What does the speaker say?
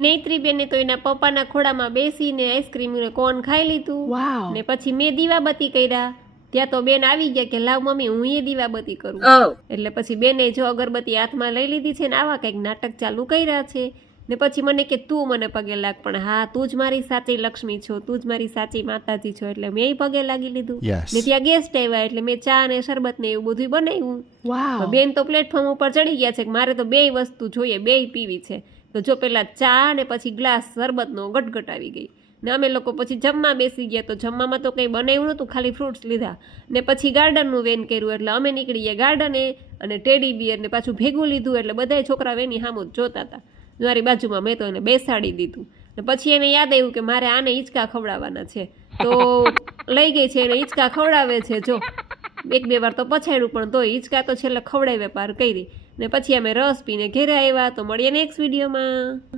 નેત્રી બેને તો એના પપ્પાના ખોળામાં બેસીને આઈસ્ક્રીમ ને કોન ખાઈ લીધું ને પછી મેં દીવાબત્તી કર્યા. ત્યાં તો બેન આવી ગયા કે લાવ મમ્મી હું એ દીવાબત્તી કરું. એટલે પછી બેને જો અગરબત્તી હાથમાં લઈ લીધી છે ને આવા કંઈક નાટક ચાલુ કર્યા છે. ને પછી મને કે તું મને પગે લાગ, પણ હા તું જ મારી સાચી લક્ષ્મી છો, તું જ મારી સાચી માતાજી છો. એટલે મેં પગે લાગી લીધું. ને ત્યાં ગેસ્ટ આવ્યા એટલે મેં ચા ને શરબત ને એવું બધું બનાવ્યું. બેન તો પ્લેટફોર્મ ઉપર ચડી ગયા છે કે મારે તો બે વસ્તુ જોઈએ, બે પીવી છે. તો જો પેલા ચા ને પછી ગ્લાસ શરબતનો ગટગટ આવી ગઈ. ને અમે લોકો પછી જમવા બેસી ગયા. તો જમવામાં તો કંઈ બનાવ્યું નહોતું, ખાલી ફ્રૂટ્સ લીધા ને પછી ગાર્ડનનું વેન કર્યું. એટલે અમે નીકળી ગયા ગાર્ડને અને ટેડી બિયર ને પાછું ભેગું લીધું. એટલે બધા છોકરા એની સામું જ જોતા હતા. મારી બાજુમાં મેં તો એને બેસાડી દીધું. ને પછી એને યાદ આવ્યું કે મારે આને હિંચકા ખવડાવવાના છે. તો લઈ ગઈ છે એને હિંચકા ખવડાવે છે. જો એક બે વાર તો પછાડ્યું પણ તોય હિંચકા તો છેલ્લે ખવડાવે પાર કરી. ને પછી અમે રસ પીને ઘેરે આવ્યા. તો મળીએ નેક્સ્ટ વિડીયોમાં.